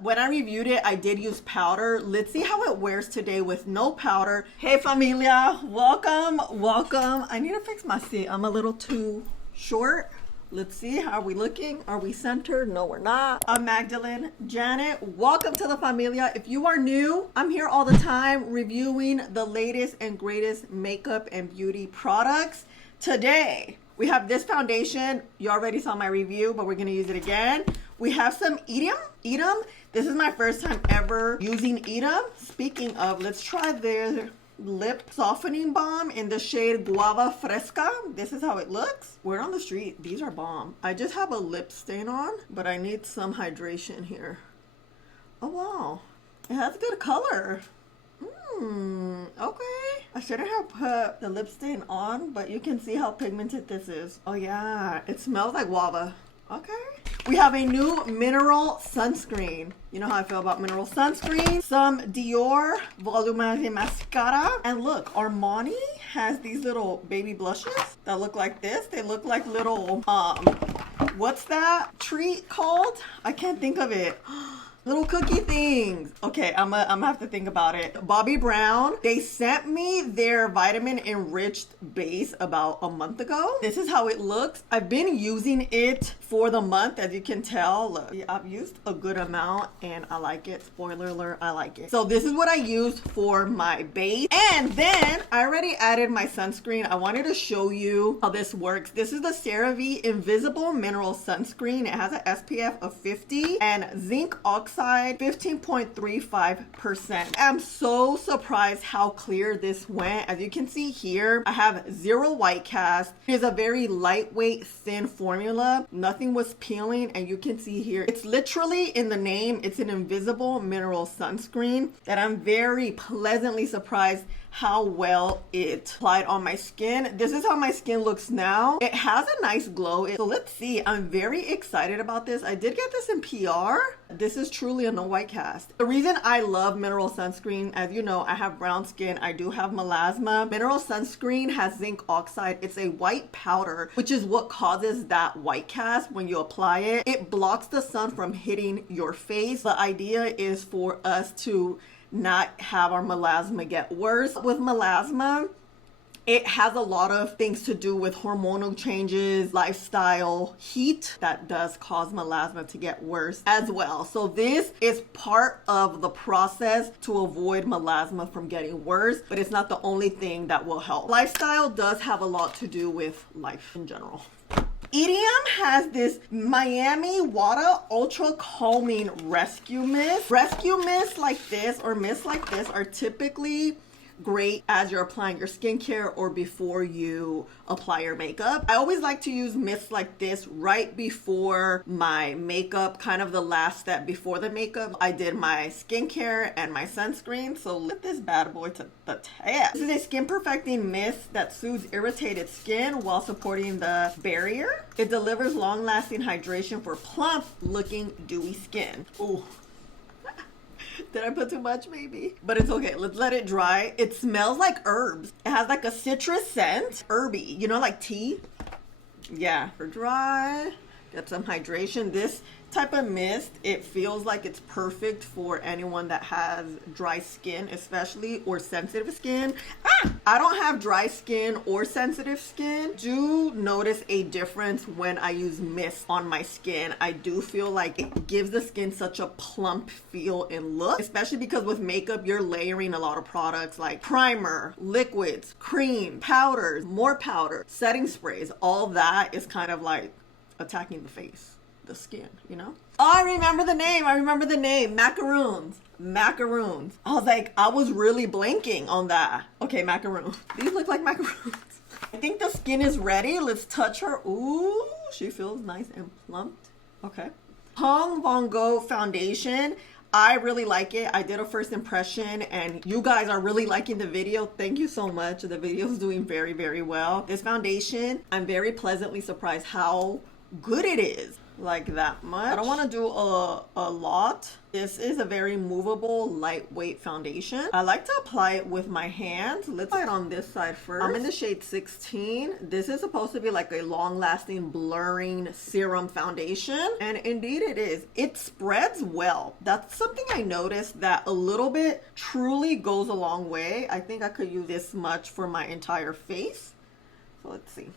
when I reviewed it, I did use powder. Let's see how it wears today with no powder. Hey Familia, welcome. I need to fix my seat. I'm a little too short. Let's see, how are we looking? Are we centered? No, we're not. I'm Magdalene. Janet, welcome to the Familia. If you are new, I'm here all the time reviewing the latest and greatest makeup and beauty products. Today, we have this foundation. You already saw my review, but we're gonna use it again. We have some Edam. This is my first time ever using Edam. Speaking of, let's try their lip softening balm in the shade Guava Fresca. This is how it looks. Word on the street, these are bomb. I just have a lip stain on, but I need some hydration here. Oh wow, it has good color. Okay. I shouldn't have put the lip stain on, but you can see how pigmented this is. Oh yeah, it smells like guava. Okay. We have a new mineral sunscreen. You know how I feel about mineral sunscreen. Some Dior Volume Mascara. And look, Armani has these little baby blushes that look like this. They look like little, what's that treat called? I can't think of it. Little cookie things. Okay, I'm gonna have to think about it. Bobbi Brown, they sent me their vitamin enriched base about a month ago. This is how it looks. I've been using it for the month, as you can tell. Look, I've used a good amount and I like it. Spoiler alert, I like it. So this is what I used for my base. And then I already added my sunscreen. I wanted to show you how this works. This is the CeraVe Invisible Mineral Sunscreen. It has an SPF of 50 and zinc oxide 15.35%. I'm so surprised how clear this went. As you can see here, I have zero white cast. It's a very lightweight, thin formula. Nothing was peeling, and you can see here, it's literally in the name, it's an invisible mineral sunscreen that I'm very pleasantly surprised how well it applied on my skin. This is how my skin looks now. It has a nice glow. So let's see. I'm very excited about this. I did get this in PR. This is truly a no white cast. The reason I love mineral sunscreen, as you know, I have brown skin. I do have melasma. Mineral sunscreen has zinc oxide. It's a white powder, which is what causes that white cast when you apply it. It blocks the sun from hitting your face. The idea is for us to not have our melasma get worse. With melasma, it has a lot of things to do with hormonal changes, lifestyle, heat that does cause melasma to get worse as well. So this is part of the process to avoid melasma from getting worse, but it's not the only thing that will help. Lifestyle does have a lot to do with life in general. Edam has this Miami Water Ultra Calming Rescue Mist. Rescue mists like this or mists like this are typically great as you're applying your skincare or before you apply your makeup. I always like to use mists like this right before my makeup, kind of the last step before the makeup. I did my skincare and my sunscreen, so let this bad boy to the test. This is a skin perfecting mist that soothes irritated skin while supporting the barrier. It delivers long-lasting hydration for plump looking dewy skin. Ooh. Did I put too much maybe? But it's okay. Let's let it dry. It smells like herbs. It has like a citrus scent. Herby. You know, like tea? Yeah. For dry. Get some hydration. This type of mist, it feels like it's perfect for anyone that has dry skin, especially, or sensitive skin. I don't have dry skin or sensitive skin. Do notice a difference when I use mist on my skin. I do feel like it gives the skin such a plump feel and look, especially because with makeup, you're layering a lot of products like primer, liquids, cream, powders, more powder, setting sprays. All that is kind of like attacking the face, the skin, you know? Oh, I remember the name. Macaroons. I was like, I was really blanking on that. Okay, macaroon. These look like macaroons. I think the skin is ready. Let's touch her. Ooh, she feels nice and plumped. Okay. Vanngo foundation. I really like it. I did a first impression and you guys are really liking the video. Thank you so much. The video is doing very, very well. This foundation, I'm very pleasantly surprised how good it is. like that much. I don't want to do a lot. This is a very movable, lightweight foundation. I like to apply it with my hands. Let's apply it on this side first. I'm in the shade 16. This is supposed to be like a long-lasting blurring serum foundation, and indeed it is. It spreads well. That's something I noticed, that a little bit truly goes a long way. I think I could use this much for my entire face. So let's see.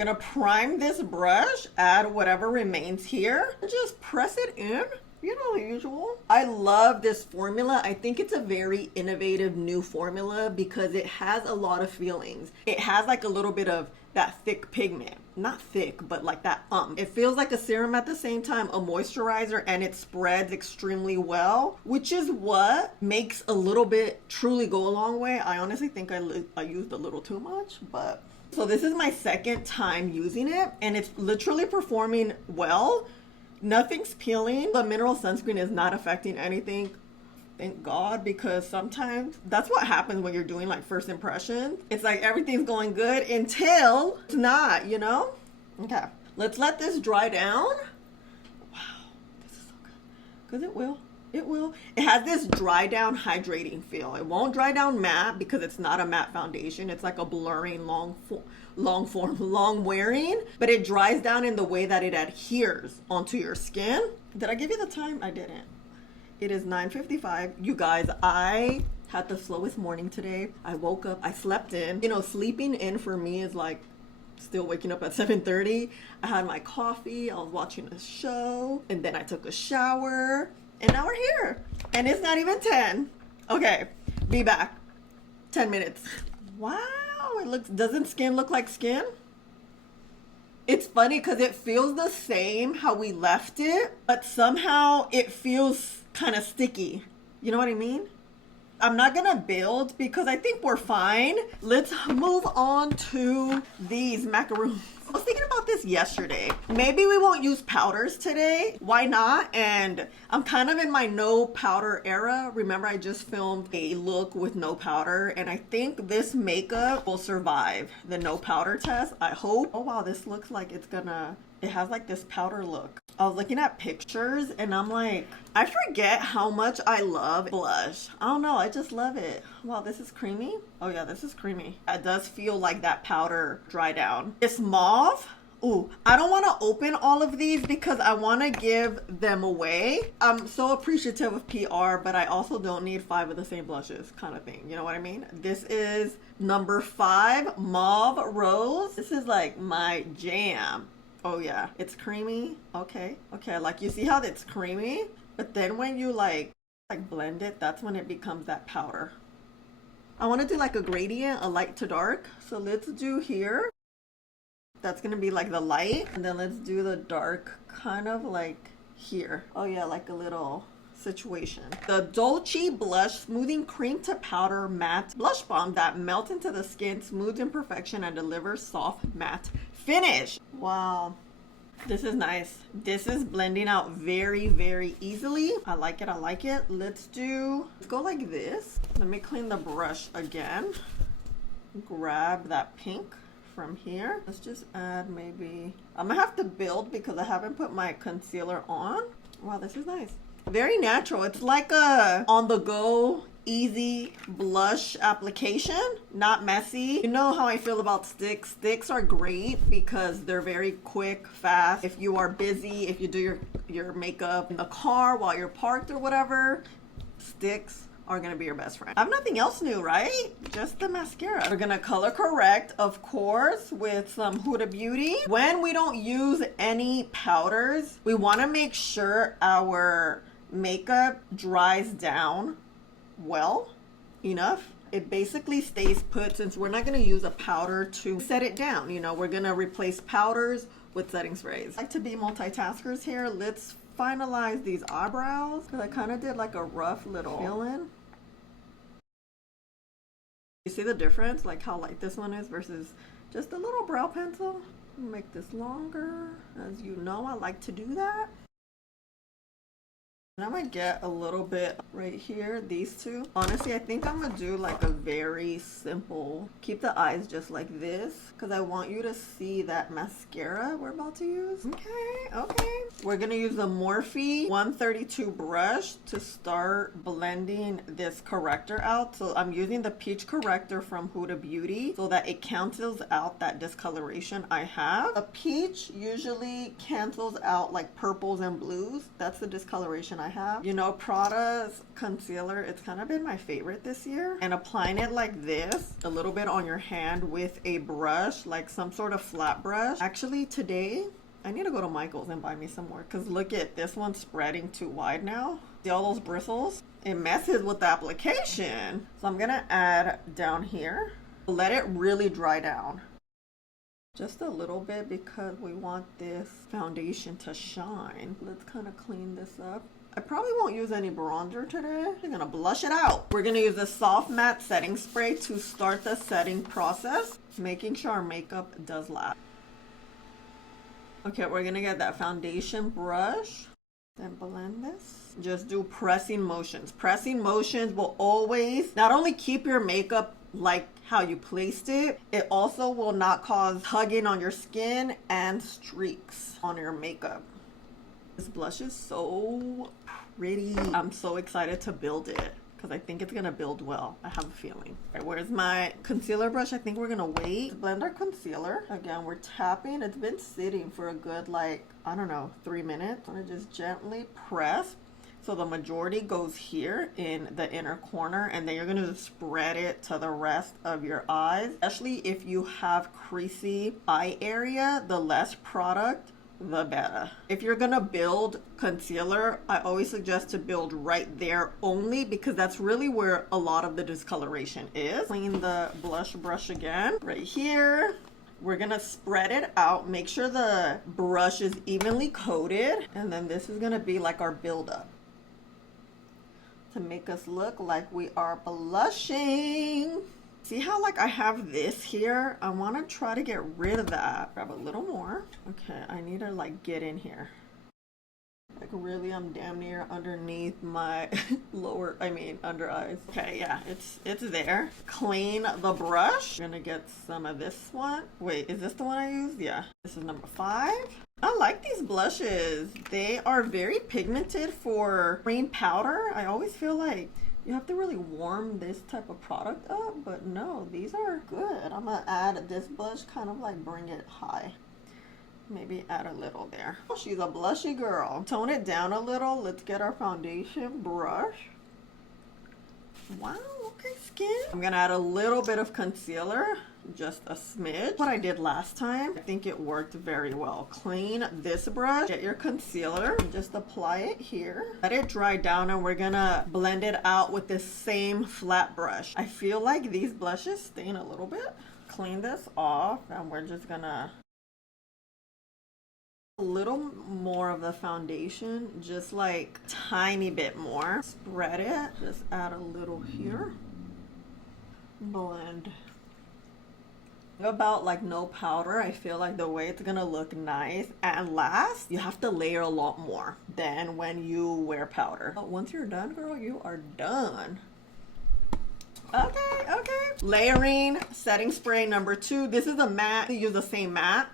I'm gonna prime this brush, add whatever remains here, and just press it in. You know, the usual. I love this formula. I think it's a very innovative new formula because it has a lot of feelings. It has like a little bit of that thick pigment. Not thick, but like that It feels like a serum at the same time, a moisturizer, and it spreads extremely well, which is what makes a little bit truly go a long way. I honestly think I used a little too much, but... So this is my second time using it, and it's literally performing well. Nothing's peeling. The mineral sunscreen is not affecting anything. Thank God, because sometimes that's what happens when you're doing like first impressions. It's like everything's going good until it's not, you know? Okay, let's let this dry down. Wow, this is so good. Because it will. It will. It has this dry down hydrating feel. It won't dry down matte because it's not a matte foundation. It's like a blurring long wearing, but it dries down in the way that it adheres onto your skin. Did I give you the time? I didn't. It is 9:55. You guys, I had the slowest morning today. I woke up, I slept in. You know, sleeping in for me is like still waking up at 7:30. I had my coffee, I was watching a show, and then I took a shower. And now we're here. And it's not even 10. Okay, be back. 10 minutes. Wow, it looks, doesn't skin look like skin? It's funny because it feels the same how we left it, but somehow it feels kind of sticky. You know what I mean? I'm not gonna build because I think we're fine. Let's move on to these macaroons. I was thinking about this yesterday. Maybe we won't use powders today. Why not? And I'm kind of in my no powder era. Remember, I just filmed a look with no powder, and I think this makeup will survive the no powder test. I hope. Oh wow, this looks like it's gonna, it has like this powder look. I was looking at pictures and I'm like, I forget how much I love blush. I don't know, I just love it. Wow, this is creamy. Oh yeah, this is creamy. It does feel like that powder dry down. This mauve, ooh, I don't want to open all of these because I want to give them away. I'm so appreciative of PR, but I also don't need 5 of the same blushes kind of thing. You know what I mean? This is number 5, Mauve Rose. This is like my jam. Oh yeah, it's creamy. Okay, like you see how it's creamy, but then when you like blend it, that's when it becomes that powder. I want to do like a gradient, a light to dark. So let's do here. That's gonna be like the light, and then let's do the dark kind of like here. Oh yeah, like a little situation. The Dolce Blush Smoothing Cream to Powder Matte Blush Balm that melts into the skin, smooths imperfection, and delivers soft matte finish. Wow, this is nice. This is blending out very, very easily. I like it, I like it. Let's go like this. Let me clean the brush again. Grab that pink from here. Let's just add maybe, I'm gonna have to build because I haven't put my concealer on. Wow, this is nice. Very natural. It's like a on the go easy blush application, not messy. You know how I feel about sticks. Sticks are great because they're very quick, fast. If you are busy, if you do your makeup in the car while you're parked or whatever, sticks are gonna be your best friend. I have nothing else new, right? Just the mascara. We're gonna color correct, of course, with some Huda Beauty. When we don't use any powders, we wanna make sure our makeup dries down well enough. It basically stays put since we're not gonna use a powder to set it down. You know, we're gonna replace powders with setting sprays. I like to be multitaskers here. Let's finalize these eyebrows because I kind of did like a rough little fill-in. You see the difference, like how light this one is versus just a little brow pencil? Make this longer. As you know, I like to do that. I'm gonna get a little bit right here, these two. Honestly, I think I'm gonna do like a very simple, keep the eyes just like this, because I want you to see that mascara we're about to use. Okay. We're gonna use the Morphe 132 brush to start blending this corrector out. So I'm using the peach corrector from Huda Beauty so that it cancels out that discoloration I have. A peach usually cancels out like purples and blues. That's the discoloration I have. You know, Prada's concealer, it's kind of been my favorite this year. And applying it like this, a little bit on your hand with a brush, like some sort of flat brush. Actually, today, I need to go to Michael's and buy me some more, because look at this one spreading too wide now. See all those bristles? It messes with the application. So I'm gonna add down here. Let it really dry down. Just a little bit, because we want this foundation to shine. Let's kind of clean this up. I probably won't use any bronzer today. I'm gonna blush it out. We're gonna use a soft matte setting spray to start the setting process, making sure our makeup does last. Okay, we're gonna get that foundation brush, then blend this. Just do pressing motions. Pressing motions will always not only keep your makeup like how you placed it, it also will not cause tugging on your skin and streaks on your makeup. This blush is so pretty. I'm so excited to build it, because I think it's gonna build well. I have a feeling. All right, where's my concealer brush? I think we're gonna wait. Blend our concealer. Again, we're tapping. It's been sitting for a good, like, I don't know, 3 minutes. I'm gonna just gently press. So the majority goes here in the inner corner, and then you're gonna just spread it to the rest of your eyes. Especially if you have creasy eye area, the less product, the better. If you're gonna build concealer, I always suggest to build right there only, because that's really where a lot of the discoloration is. Clean the blush brush again. Right here. We're gonna spread it out. Make sure the brush is evenly coated. And then this is gonna be like our buildup to make us look like we are blushing. See how like I have this here? I want to try to get rid of that. Grab a little more. Okay, I need to like get in here. Like really, I'm damn near underneath my under eyes. Okay, yeah, it's there. Clean the brush. I'm gonna get some of this one. Wait, is this the one I used? Yeah, this is number 5. I like these blushes. They are very pigmented for cream powder. I always feel like you have to really warm this type of product up, but no, these are good. I'm gonna add this blush, kind of like bring it high. Maybe add a little there. Oh, she's a blushy girl. Tone it down a little. Let's get our foundation brush. Wow, okay, skin. I'm gonna add a little bit of concealer, just a smidge. What I did last time, I think it worked very well. Clean this brush, get your concealer, just apply it here. Let it dry down, and we're gonna blend it out with this same flat brush. I feel like these blushes stain a little bit. Clean this off, and we're just gonna a little more of the foundation, just like tiny bit more. Spread it, just add a little here. Blend. About like no powder. I feel like the way it's gonna look nice and last, you have to layer a lot more than when you wear powder. But once you're done, girl, you are done. Okay. Layering setting spray number 2. This is a matte. You use the same matte,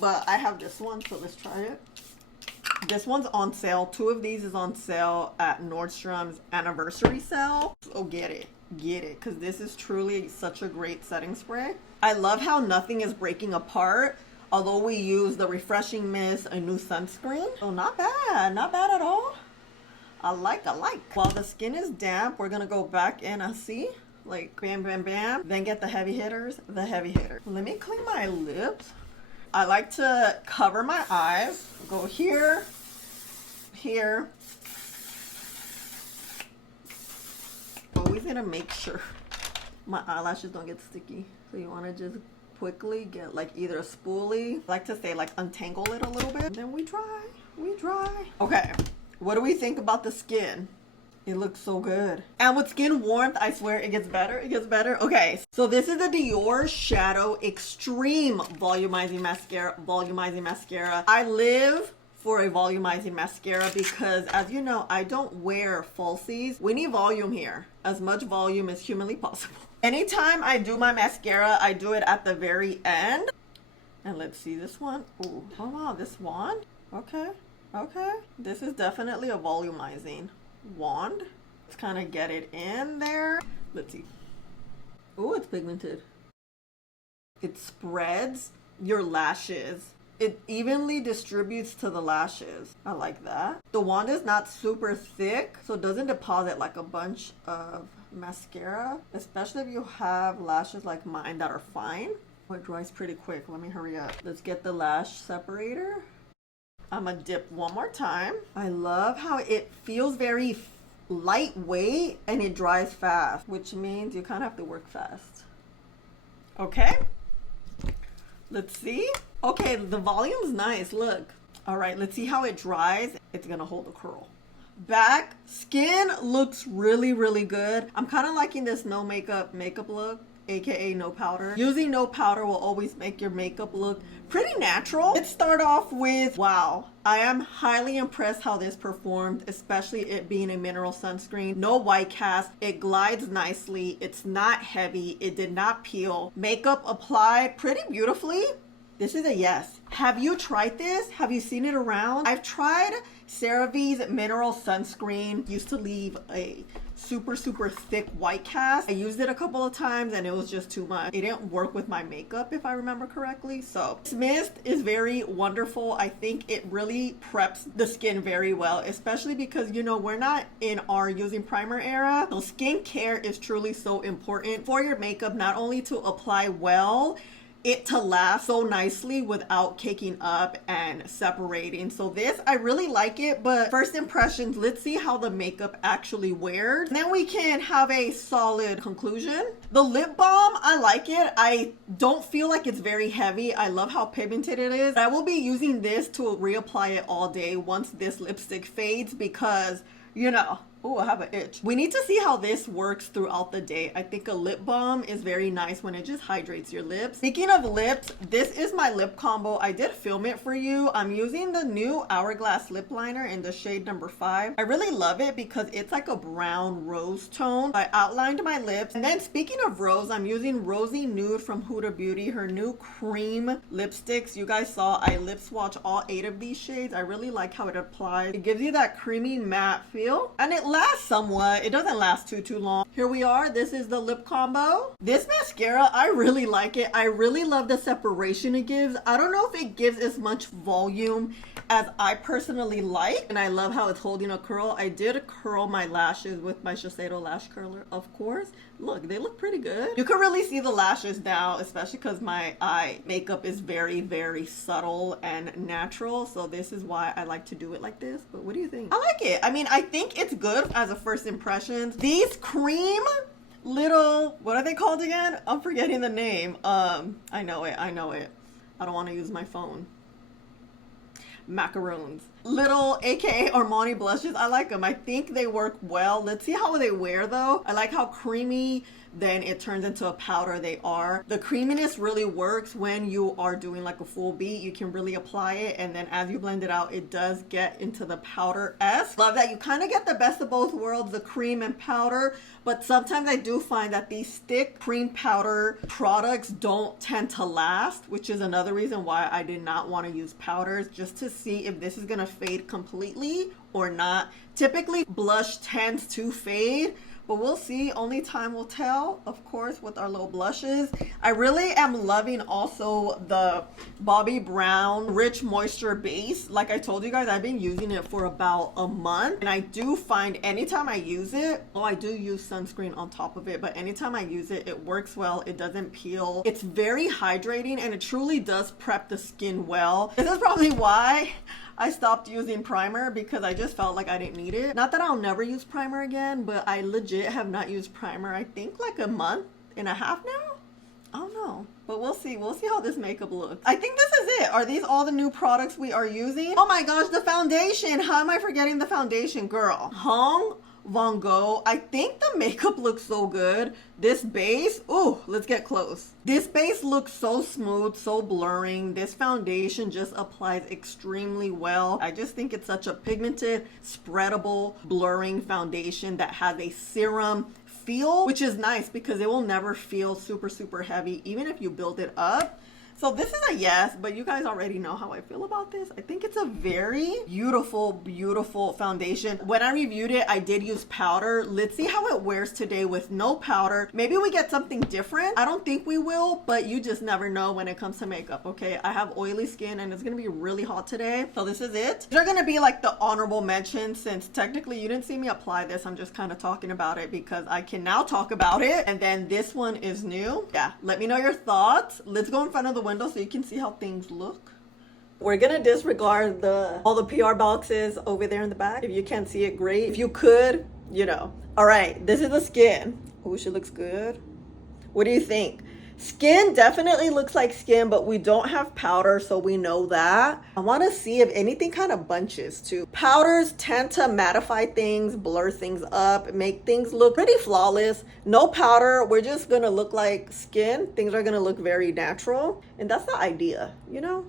but I have this one, so let's try it. This one's on sale. 2 of these is on sale at Nordstrom's anniversary sale. So get it, because this is truly such a great setting spray. I love how nothing is breaking apart, although we use the refreshing mist, a new sunscreen. So not bad at all. I like. While the skin is damp, we're gonna go back in and see, like bam, bam, bam. Then get the heavy hitters, Let me clean my lips. I like to cover my eyes, go here, Always gonna make sure my eyelashes don't get sticky. So you wanna just quickly get like either a spoolie, I like to say like untangle it a little bit. Then we dry. Okay, what do we think about the skin? It looks so good. And with skin warmth, I swear it gets better. Okay, so this is the Dior Shadow Extreme Volumizing Mascara. I live for a volumizing mascara because, as you know, I don't wear falsies. We need volume here, as much volume as humanly possible. Anytime I do my mascara, I do it at the very end. And let's see this one. Ooh, oh wow, this wand. Okay, okay. This is definitely a volumizing wand. Let's kind of get it in there. Let's see. Oh, it's pigmented. It spreads your lashes. It evenly distributes to the lashes. I like that. The wand is not super thick, so it doesn't deposit like a bunch of mascara, especially if you have lashes like mine that are fine. Oh, it dries pretty quick. Let me hurry up. Let's get the lash separator. I'm gonna dip one more time. I love how it feels very lightweight and it dries fast, which means you kind of have to work fast. Okay, let's see. Okay, the volume's nice, look. All right, let's see how it dries. It's gonna hold a curl. Back skin looks really, really good. I'm kind of liking this no makeup look, aka no powder. Using no powder will always make your makeup look pretty natural. Let's start off with, wow, I am highly impressed how this performed, especially it being a mineral sunscreen. No white cast, it glides nicely, it's not heavy, it did not peel. Makeup applied pretty beautifully. This is a yes. Have you tried this? Have you seen it around? I've tried CeraVe's mineral sunscreen. Used to leave a super thick white cast. I used it a couple of times and it was just too much. It didn't work with my makeup if I remember correctly. So this mist is very wonderful. I think it really preps the skin very well, especially because, you know, we're not in our using primer era. So skincare is truly so important for your makeup, not only to apply well, it to last so nicely without caking up and separating. So this, I really like it, but first impressions, let's see how the makeup actually wears. And then we can have a solid conclusion. The lip balm, I like it. I don't feel like it's very heavy. I love how pigmented it is. I will be using this to reapply it all day once this lipstick fades because, you know, oh, I have an itch. We need to see how this works throughout the day. I think a lip balm is very nice when it just hydrates your lips. Speaking of lips, this is my lip combo. I did film it for you. I'm using the new Hourglass lip liner in the shade number 5. I really love it because it's like a brown rose tone. I outlined my lips. And then speaking of rose, I'm using Rosy Nude from Huda Beauty, her new cream lipsticks. You guys saw I lip swatched all 8 of these shades. I really like how it applies. It gives you that creamy matte feel. And it lasts somewhat. It doesn't last too long. Here we are. This is the lip combo. This mascara, I really like it. I really love the separation it gives. I don't know if it gives as much volume as I personally like, and I love how it's holding a curl. I did curl my lashes with my Shiseido lash curler, of course. Look, they look pretty good. You can really see the lashes now, especially because my eye makeup is very subtle and natural. So this is why I like to do it like this. But what do you think? I like it. I mean, I think it's good as a first impression. These cream little, what are they called again? I'm forgetting the name. I know it. I don't want to use my phone. Macaroons. Little aka Armani blushes. I like them. I think they work well. Let's see how they wear though. I like how creamy then it turns into a powder they are. The creaminess really works when you are doing like a full beat. You can really apply it, and then as you blend it out, it does get into the powder-esque. Love that you kind of get the best of both worlds, the cream and powder, but sometimes I do find that these thick cream powder products don't tend to last, which is another reason why I did not want to use powders, just to see if this is gonna fade completely or not. Typically blush tends to fade, but we'll see. Only time will tell, of course, with our little blushes. I really am loving also the Bobbi Brown Rich Moisture Base. Like I told you guys, I've been using it for about a month, and I do find anytime I use it, oh, I do use sunscreen on top of it, but anytime I use it, it works well. It doesn't peel. It's very hydrating, and it truly does prep the skin well. This is probably why I stopped using primer, because I just felt like I didn't need it. Not that I'll never use primer again, but I legit have not used primer, I think like a month and a half now? I don't know, but we'll see. We'll see how this makeup looks. I think this is it. Are these all the new products we are using? Oh my gosh, the foundation. How am I forgetting the foundation, girl? Hung Vanngo. I think the makeup looks so good. This base, ooh, let's get close. This base looks so smooth, so blurring. This foundation just applies extremely well. I just think it's such a pigmented, spreadable, blurring foundation that has a serum feel, which is nice because it will never feel super heavy, even if you build it up. So this is a yes, but you guys already know how I feel about this. I think it's a very beautiful foundation. When I reviewed it, I did use powder. Let's see how it wears today with no powder. Maybe we get something different. I don't think we will, but you just never know when it comes to makeup, okay? I have oily skin and it's gonna be really hot today. So this is it. These are gonna be like the honorable mention, since technically you didn't see me apply this. I'm just kind of talking about it because I can now talk about it. And then this one is new. Yeah, let me know your thoughts. Let's go in front of the window so you can see how things look. We're gonna disregard all the PR boxes over there in the back. If you can't see it, great. If you could, you know. All right, this is the skin. Oh, she looks good. What do you think? Skin definitely looks like skin, but we don't have powder, so we know that. I want to see if anything kind of bunches too. Powders tend to mattify things, blur things up, make things look pretty flawless. No powder, we're just gonna look like skin. Things are gonna look very natural, and that's the idea, you know?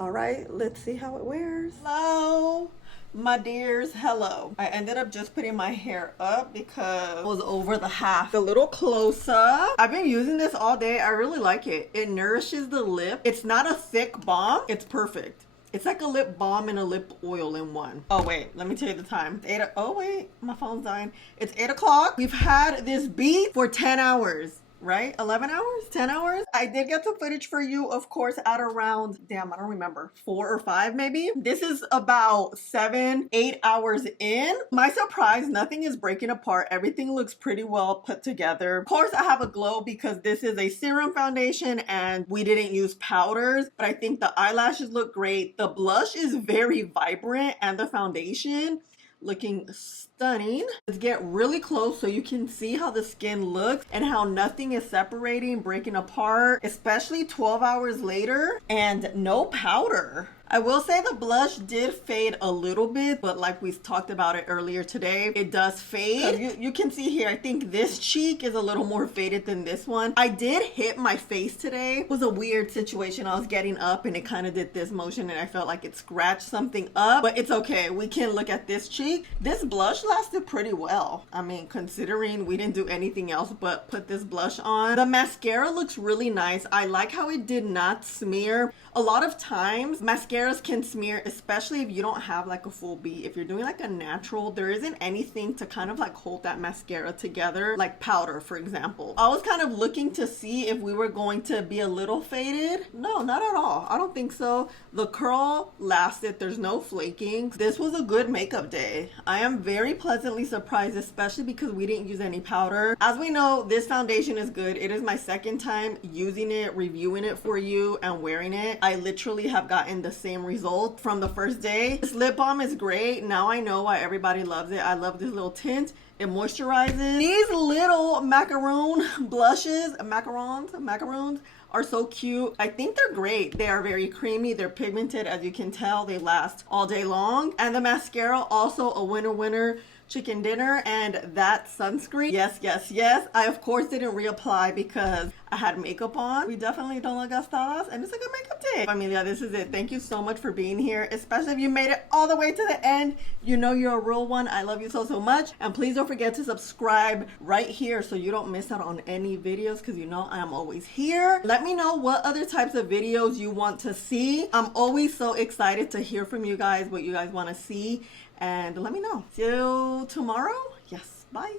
All right, let's see how it wears. Hello, my dears, hello. I ended up just putting my hair up because it was over the half. A little closer. I've been using this all day. I really like it. It nourishes the lip. It's not a thick balm. It's perfect. It's like a lip balm and a lip oil in one. Oh wait, let me tell you the time. Oh wait, my phone's dying. It's 8 o'clock. We've had this beat for 10 hours. Right? 11 hours? 10 hours? I did get some footage for you, of course, at around, damn, I don't remember, 4 or 5 maybe. This is about 7, 8 hours in. My surprise, nothing is breaking apart. Everything looks pretty well put together. Of course, I have a glow because this is a serum foundation and we didn't use powders, but I think the eyelashes look great. The blush is very vibrant and the foundation looking stunning. Let's get really close so you can see how the skin looks and how nothing is separating, breaking apart, especially 12 hours later, and no powder. I will say the blush did fade a little bit, but like we talked about it earlier today, it does fade. You can see here, I think this cheek is a little more faded than this one. I did hit my face today. It was a weird situation. I was getting up and it kind of did this motion and I felt like it scratched something up, but it's okay. We can look at this cheek. This blush lasted pretty well. I mean, considering we didn't do anything else but put this blush on. The mascara looks really nice. I like how it did not smear. A lot of times mascaras can smear, especially if you don't have like a full bead. If you're doing like a natural, there isn't anything to kind of like hold that mascara together, like powder, for example. I was kind of looking to see if we were going to be a little faded. No, not at all. I don't think so. The curl lasted. There's no flaking. This was a good makeup day. I am very pleasantly surprised, especially because we didn't use any powder. As we know, this foundation is good. It is my second time using it, reviewing it for you, and wearing it. I literally have gotten the same result from the first day. This lip balm is great. Now I know why everybody loves it. I love this little tint. It moisturizes. These little macaroon blushes, macaroons are so cute. I think they're great. They are very creamy. They're pigmented. As you can tell, they last all day long. And the mascara, also a winner chicken dinner, and that sunscreen. Yes. I of course didn't reapply because I had makeup on. We definitely don't look gastadas, and it's a good makeup day. Familia, this is it. Thank you so much for being here, especially if you made it all the way to the end. You know you're a real one. I love you so much, and please don't forget to subscribe right here so you don't miss out on any videos, because you know I'm always here. Let me know what other types of videos you want to see. I'm always so excited to hear from you guys, what you guys want to see, and let me know. See you tomorrow. Yes, bye.